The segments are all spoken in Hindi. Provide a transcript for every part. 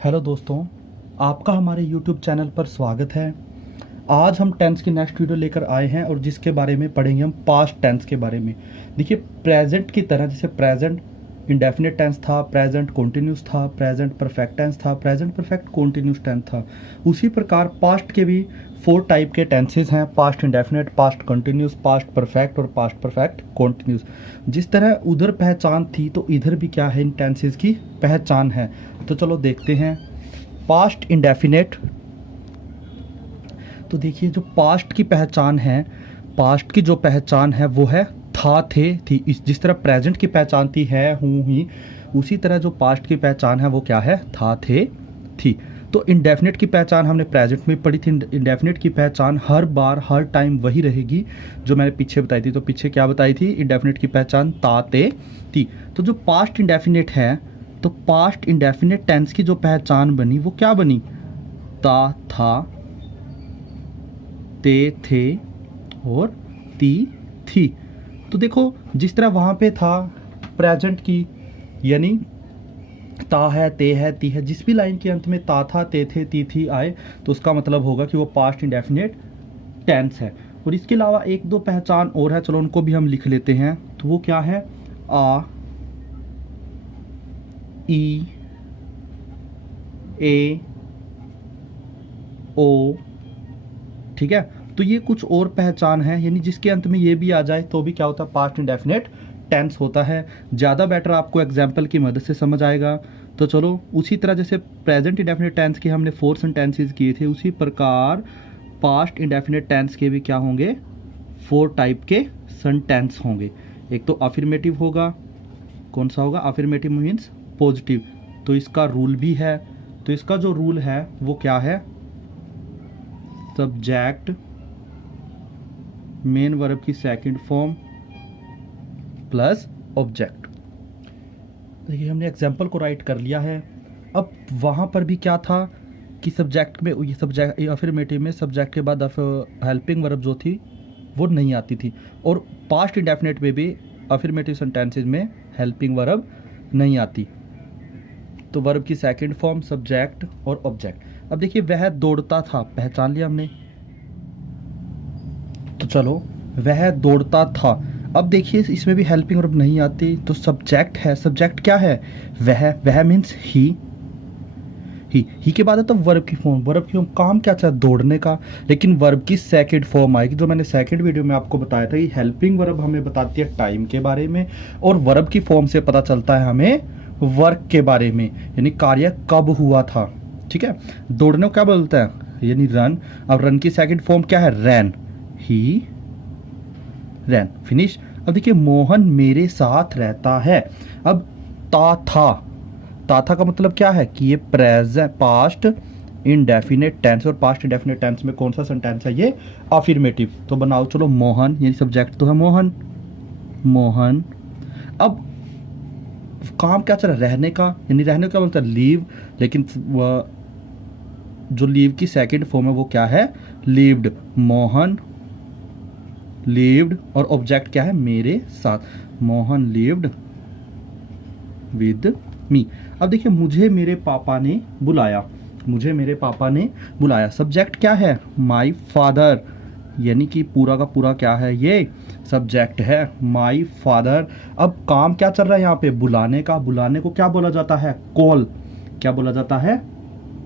हेलो दोस्तों, आपका हमारे YouTube चैनल पर स्वागत है। आज हम टेंस की नेक्स्ट वीडियो लेकर आए हैं और जिसके बारे में पढ़ेंगे हम पास्ट टेंस के बारे में। देखिए, प्रेजेंट की तरह जैसे प्रेजेंट इंडेफिनिट टेंस था, प्रेजेंट कॉन्टिन्यूस था, प्रेजेंट परफेक्ट टेंस था, प्रेजेंट परफेक्ट कॉन्टिन्यूस टेंस था, उसी प्रकार पास्ट के भी 4 टाइप के टेंसेज हैं। Past indefinite, past continuous, past perfect और पास्ट परफेक्ट कॉन्टिन्यूस। जिस तरह उधर पहचान थी तो इधर भी क्या है, इन टेंसेज की पहचान है। तो चलो देखते हैं। पास्ट इंडेफिनिट, तो देखिए जो पास्ट की पहचान है, पास्ट की जो पहचान है वो है था, थे, थी। इस जिस तरह प्रेजेंट की पहचान थी है, हूँ, ही, उसी तरह जो पास्ट की पहचान है वो क्या है, था, थे, थी। तो इंडेफिनिट की पहचान हमने प्रेजेंट में पढ़ी थी। इंडेफिनिट की पहचान हर बार हर टाइम वही रहेगी जो मैंने पीछे बताई थी। तो पीछे क्या बताई थी, इंडेफिनिट की पहचान ता, ते, थी। तो जो पास्ट इंडेफिनिट है, तो पास्ट इंडेफिनिट टेंस की जो पहचान बनी वो क्या बनी, ता, था, ते, थे और ती, थी। तो देखो जिस तरह वहाँ पे था प्रेजेंट की, यानी ता है, ते है, ती है, जिस भी लाइन के अंत में ता था, ते थे, ती थी आए तो उसका मतलब होगा कि वो पास्ट इंडेफिनिट टेंस है। और इसके अलावा एक दो पहचान और है, चलो उनको भी हम लिख लेते हैं। तो वो क्या है, आ, ई, ए, ओ, ठीक है। तो ये कुछ और पहचान है, यानी जिसके अंत में ये भी आ जाए तो भी क्या होता है, पास्ट इंडेफिनिट टेंस होता है। ज़्यादा बेटर आपको एग्जाम्पल की मदद से समझ आएगा। तो चलो उसी तरह जैसे प्रेजेंट इंडेफिनिट टेंस के हमने 4 सेंटेंसेस किए थे, उसी प्रकार पास्ट इंडेफिनिट टेंस के भी क्या होंगे, 4 टाइप के सेंटेंस होंगे। एक तो अफर्मेटिव होगा, कौन सा होगा, अफर्मेटिव मीन्स पॉजिटिव। तो इसका रूल भी है, तो इसका जो रूल है वो क्या है, सब्जेक्ट मेन वर्ब की सेकंड फॉर्म प्लस ऑब्जेक्ट। देखिए हमने एग्जाम्पल को राइट कर लिया है। अब वहाँ पर भी क्या था कि सब्जेक्ट में, ये सब्जेक्ट अफर्मेटिव में सब्जेक्ट के बाद हेल्पिंग वर्ब जो थी वो नहीं आती थी, और पास्ट इंडेफिनिट में भी अफर्मेटिव सेंटेंसेज में हेल्पिंग वर्ब नहीं आती। तो वर्ब की सेकंड फॉर्म, सब्जेक्ट और ऑब्जेक्ट। अब देखिए वह दौड़ता था, पहचान लिया हमने। तो चलो वह दौड़ता था। अब देखिए इसमें भी हेल्पिंग वर्ब नहीं आती, तो सब्जेक्ट है। सब्जेक्ट क्या है, वह मीन्स ही के बाद है तो वर्ब की फॉर्म। वर्ब की फॉर्म, काम क्या चाहे, दौड़ने का, लेकिन वर्ब की सेकंड फॉर्म आएगी। जो मैंने सेकंड वीडियो में आपको बताया था कि हेल्पिंग वर्ब हमें बताती है टाइम के बारे में, और वर्ब की फॉर्म से पता चलता है हमें वर्क के बारे में, यानी कार्य कब हुआ था। ठीक है, दौड़ने को क्या बोलता है, यानी रन। अब रन की सेकंड फॉर्म क्या है, रैन, ही रैन, फिनिश। अब देखिए मोहन मेरे साथ रहता है। अब ता था का मतलब क्या है कि ये प्रेजेंट पास्ट इंडेफिनिट टेंस, और पास्ट इंडेफिनिट टेंस में कौन सा सेंटेंस है, ये अफर्मेटिव। तो बनाओ चलो, मोहन यानी सब्जेक्ट तो है मोहन। अब काम क्या चल रहा है, रहने का, यानी रहने का क्या बोलता है, लीव, लेकिन जो लीव की सेकंड फॉर्म है वो क्या है, लिव्ड। मोहन लिव्ड, और ऑब्जेक्ट क्या है, मेरे साथ। Mohan lived with me. अब देखिए मुझे मेरे पापा ने बुलाया, मुझे मेरे पापा ने बुलाया। सब्जेक्ट क्या है, माई फादर, यानी कि पूरा का पूरा क्या है, ये सब्जेक्ट है, माई फादर। अब काम क्या चल रहा है यहाँ पे, बुलाने का। बुलाने को क्या बोला जाता है, कॉल। क्या बोला जाता है,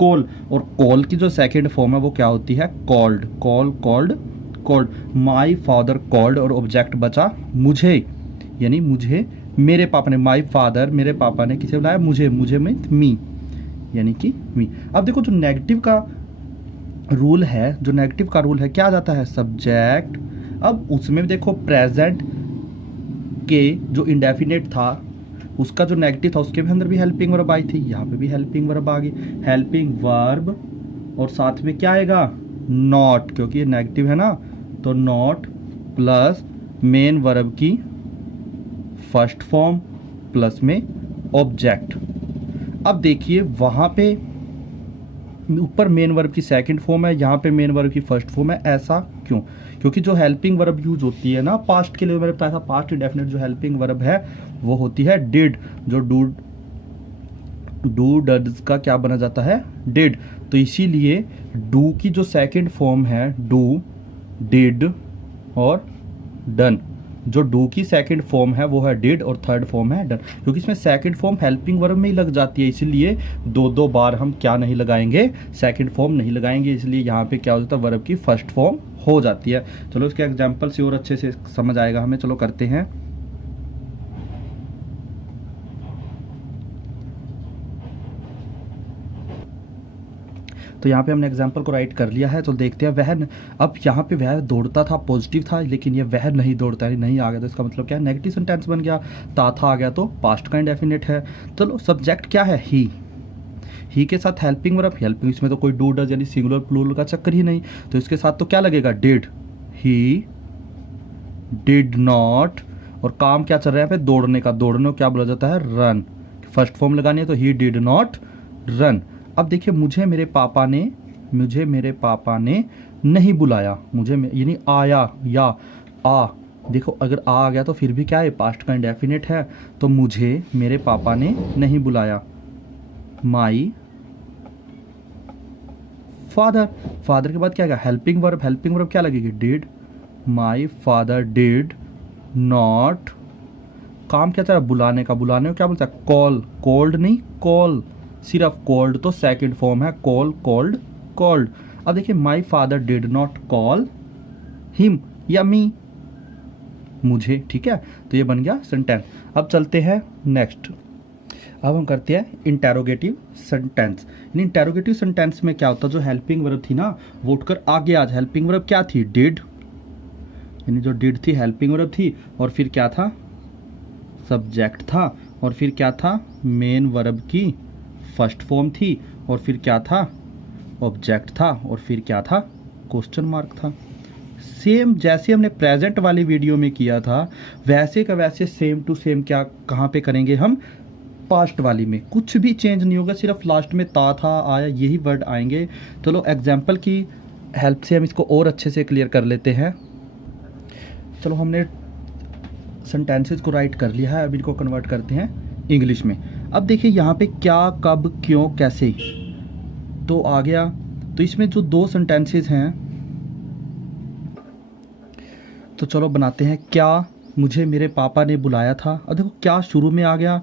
कॉल। और कॉल की जो सेकंड फॉर्म है वो क्या होती है, called. Called. My father called, और ऑब्जेक्ट बचा मुझे, यानी मुझे मेरे पापा ने, माई फादर मेरे पापा ने किसे बुलाया, मुझे मीन्स मी, यानी कि मी। अब देखो जो नेगेटिव का रूल है, क्या आ जाता है, सब्जेक्ट। अब उसमें देखो प्रेजेंट के जो इंडेफिनिट था उसका जो नेगेटिव था उसके भी अंदर भी हेल्पिंग वर्ब आई थी, यहाँ पे भी हेल्पिंग वर्ब आ गई। हेल्पिंग वर्ब और साथ में क्या आएगा, नॉट, क्योंकि ये नेगेटिव है ना, तो नॉट प्लस मेन वर्ब की फर्स्ट फॉर्म प्लस में ऑब्जेक्ट। अब देखिए वहां पे ऊपर मेन वर्ब की सेकंड फॉर्म है, यहाँ पे मेन वर्ब की फर्स्ट फॉर्म है। ऐसा क्यों, क्योंकि जो हेल्पिंग वर्ब यूज होती है ना पास्ट के लिए, मैंने बताया था पास्ट इंडेफिनिट जो हेल्पिंग वर्ब है वो होती है डिड, जो डू डज का क्या बना जाता है, डिड। तो इसीलिए डू की जो सेकंड फॉर्म है डू, डिड और डन, जो डू की सेकंड फॉर्म है वो है डिड और थर्ड फॉर्म है डन। क्योंकि इसमें सेकंड फॉर्म हेल्पिंग वर्ब में ही लग जाती है, इसीलिए दो दो बार हम क्या नहीं लगाएंगे, सेकंड फॉर्म नहीं लगाएंगे। इसलिए यहाँ पे क्या हो जाता है, वर्ब की फर्स्ट फॉर्म हो जाती है। चलो इसके एग्जाम्पल से और अच्छे से समझ आएगा हमें, चलो करते हैं। तो यहाँ पे हमने एग्जाम्पल को राइट कर लिया है, तो देखते हैं वह। अब यहाँ पे वह दौड़ता था पॉजिटिव था, लेकिन ये वह नहीं दौड़ता है नहीं आ गया, तो इसका मतलब क्या है, नेगेटिव सेंटेंस बन गया। था आ गया तो पास्ट का इंडेफिनिट है। चलो सब्जेक्ट क्या है, ही के साथ हेल्पिंग वर्ब, हेल्पिंग इसमें तो कोई डू डज यानी सिंगुलर प्लूरल का चक्कर ही नहीं, तो इसके साथ तो क्या लगेगा, डिड। ही डिड नॉट, और काम क्या चल रहा है यहाँ पे, दौड़ने का, दौड़ने को क्या बोला जाता है, रन। फर्स्ट फॉर्म लगानी है तो ही डिड नॉट रन। अब देखिए मुझे मेरे पापा ने नहीं बुलाया, मुझे यानी आया या आ, देखो अगर आ गया तो फिर भी क्या है, पास्ट का इंडेफिनिट है, तो मुझे मेरे पापा ने नहीं बुलाया। माई फादर, फादर के बाद क्या आएगा, हेल्पिंग वर्ब, हेल्पिंग वर्ब क्या लगेगी, did. My father did not, काम क्या था, बुलाने का, बुलाने को क्या बोलता है, कॉल, कोल्ड नहीं कॉल, सिर्फ कॉल्ड तो सेकंड फॉर्म है, कॉल, कॉल्ड, कॉल्ड। अब देखिए my father did not call him या मी, मुझे, ठीक है, तो ये बन गया सेंटेंस। अब चलते हैं नेक्स्ट, अब हम करते हैं इंटेरोगेटिव सेंटेंस। यानी इंटेरोगेटिव सेंटेंस में क्या होता है, जो हेल्पिंग वर्ब थी ना वो उठकर आगे आज, हेल्पिंग वर्ब क्या थी, डिड, यानी जो डिड थी हेल्पिंग वर्ब थी, और फिर क्या था, सब्जेक्ट था, और फिर क्या था, मेन वर्ब की फर्स्ट फॉर्म थी, और फिर क्या था, ऑब्जेक्ट था, और फिर क्या था, क्वेश्चन मार्क था। सेम जैसे हमने प्रेजेंट वाली वीडियो में किया था वैसे का वैसे सेम टू सेम क्या कहाँ पे करेंगे हम, पास्ट वाली में। कुछ भी चेंज नहीं होगा, सिर्फ लास्ट में था आया यही वर्ड आएंगे। चलो एग्जाम्पल की हेल्प से हम इसको और अच्छे से क्लियर कर लेते हैं। चलो हमने सेंटेंसेस को राइट कर लिया है, अब इनको कन्वर्ट करते हैं इंग्लिश में। अब देखिए यहाँ पे क्या, कब, क्यों, कैसे तो आ गया। तो इसमें जो दो सेंटेंसेस हैं, तो चलो बनाते हैं। क्या मुझे मेरे पापा ने बुलाया था, अब देखो क्या शुरू में आ गया,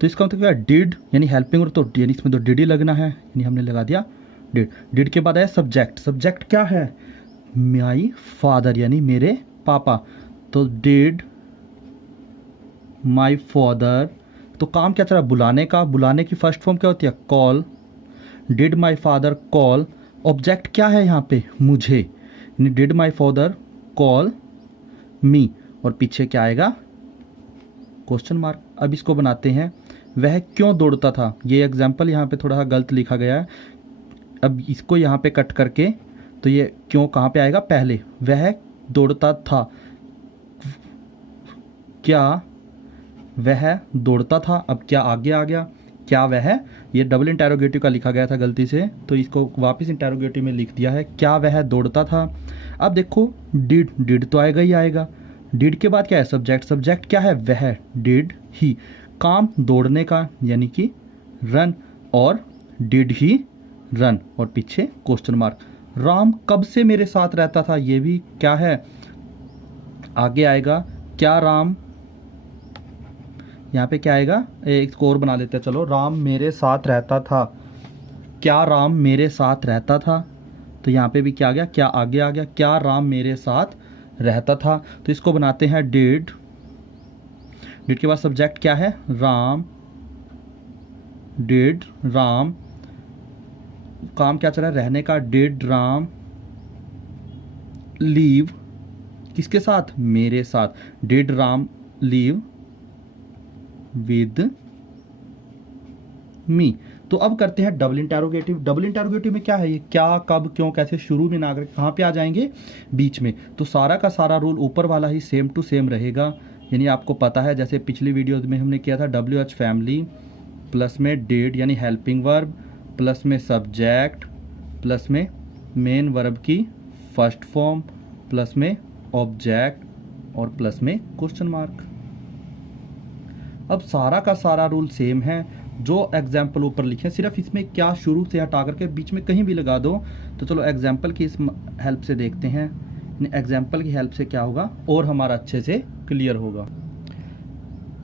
तो इसका मतलब क्या, डिड यानी हेल्पिंग वर्ब, तो यानी इसमें तो डिड ही लगना है, यानी हमने लगा दिया डिड। डिड के बाद आया सब्जेक्ट, सब्जेक्ट क्या है, माई फादर यानी मेरे पापा, तो डिड माई फादर, तो काम क्या चल रहा है, बुलाने का, बुलाने की फर्स्ट फॉर्म क्या होती है, call, did my father call, object क्या है यहाँ पे, मुझे, यानी डिड माई फादर कॉल मी, और पीछे क्या आएगा, क्वेश्चन मार्क। अब इसको बनाते हैं, वह क्यों दौड़ता था, ये एग्जाम्पल यहाँ पे थोड़ा सा गलत लिखा गया है, अब इसको यहाँ पे कट करके, तो ये क्यों कहाँ पे आएगा, पहले, वह दौड़ता था, क्या वह दौड़ता था, अब क्या आगे आ गया, क्या वह, ये डबल इंटेरोगेटिव का लिखा गया था गलती से, तो इसको वापस इंटेरोगेटिव में लिख दिया है, क्या वह दौड़ता था। अब देखो डिड, डिड तो आएगा ही आएगा, डिड के बाद क्या है, सब्जेक्ट, सब्जेक्ट क्या है, वह, डिड ही, काम दौड़ने का यानी कि रन, और डिड ही रन, और पीछे क्वेश्चन मार्क। राम कब से मेरे साथ रहता था, ये भी क्या है, आगे आएगा, क्या राम, यहाँ पे क्या आएगा, एक स्कोर बना लेते हैं, चलो राम मेरे साथ रहता था, क्या राम मेरे साथ रहता था, तो यहाँ पे भी क्या आ गया, क्या आगे आ गया, क्या राम मेरे साथ रहता था, तो इसको बनाते हैं डिड, डिड के बाद सब्जेक्ट क्या है, राम, डिड राम, काम क्या चल रहा है, रहने का, डिड राम लीव, किसके साथ, मेरे साथ, did Ram leave with me. तो अब करते हैं डबल इंटेरोगेटिव। डबल इंटेरोगेटिव में क्या है, ये क्या, कब, क्यों, कैसे शुरू में ना कर कहाँ पे आ जाएंगे, बीच में। तो सारा का सारा रूल ऊपर वाला ही सेम टू सेम रहेगा, यानी आपको पता है जैसे पिछली वीडियो में हमने किया था, WH फैमिली प्लस में डिड यानी हेल्पिंग वर्ब, प्लस में सब्जेक्ट, प्लस में मेन वर्ब की फर्स्ट फॉर्म, प्लस में ऑब्जेक्ट, और प्लस में क्वेश्चन मार्क। अब सारा का सारा रूल सेम है, जो एग्जाम्पल ऊपर लिखे सिर्फ इसमें क्या शुरू से हटा करके बीच में कहीं भी लगा दो। तो चलो एग्जाम्पल की इस हेल्प से देखते हैं, एग्जाम्पल की हेल्प से क्या होगा और हमारा अच्छे से क्लियर होगा।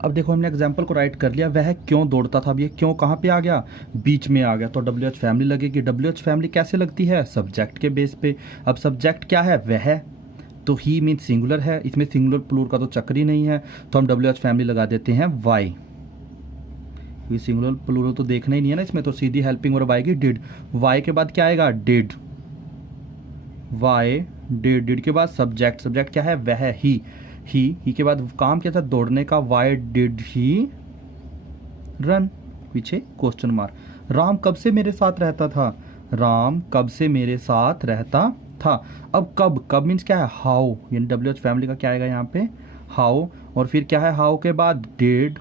अब देखो हमने एग्जाम्पल को राइट कर लिया, वह क्यों दौड़ता था। अब ये क्यों कहाँ पे आ गया, बीच में आ गया, तो WH फैमिली लगेगी। WH फैमिली कैसे लगती है, सब्जेक्ट के बेस पे। अब सब्जेक्ट क्या है, वह, तो ही मीन सिंगुलर है, इसमें सिंगुलर प्लूर का तो चक्कर ही नहीं है, तो हम WH फैमिली लगा देते हैं वाई। ये सिंगुलर प्लूरल तो देखना ही नहीं है ना इसमें, तो सीधी हेल्पिंग वर्ब आएगी डिड। वाई के बाद क्या आएगा, डिड, वाई डिड। डिड के बाद सब्जेक्ट, सब्जेक्ट क्या है, वह, ही के बाद काम क्या था, दौड़ने का, वाई डिड ही रन, पीछे क्वेश्चन मार्क। राम कब से मेरे साथ रहता था, राम कब से मेरे साथ रहता था। अब कब, कब मीन्स क्या है, हाउ, यानी WH फैमिली का क्या आएगा यहाँ पे, हाउ, और फिर क्या है, हाउ के बाद did,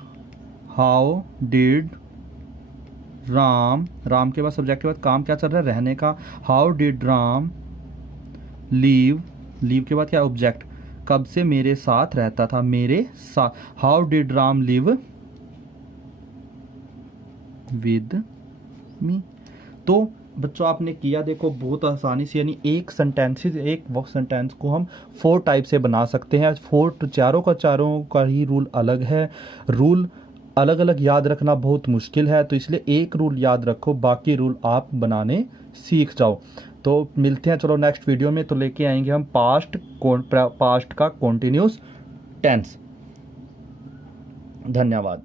how did Ram, Ram के बाद सब्जेक्ट के बाद काम क्या चल रहा है, रहने का, how did Ram leave, leave के बाद क्या, ऑब्जेक्ट, कब से मेरे साथ रहता था, मेरे साथ, how did Ram live with me. तो बच्चों आपने किया देखो बहुत आसानी से, यानी एक सेंटेंसेस, एक वर्क सेंटेंस को हम 4 टाइप से बना सकते हैं। 4 चारों का ही रूल अलग है, रूल अलग अलग याद रखना बहुत मुश्किल है, तो इसलिए एक रूल याद रखो, बाकी रूल आप बनाने सीख जाओ। तो मिलते हैं चलो नेक्स्ट वीडियो में, तो लेके आएंगे हम पास्ट का कॉन्टिन्यूस टेंस। धन्यवाद।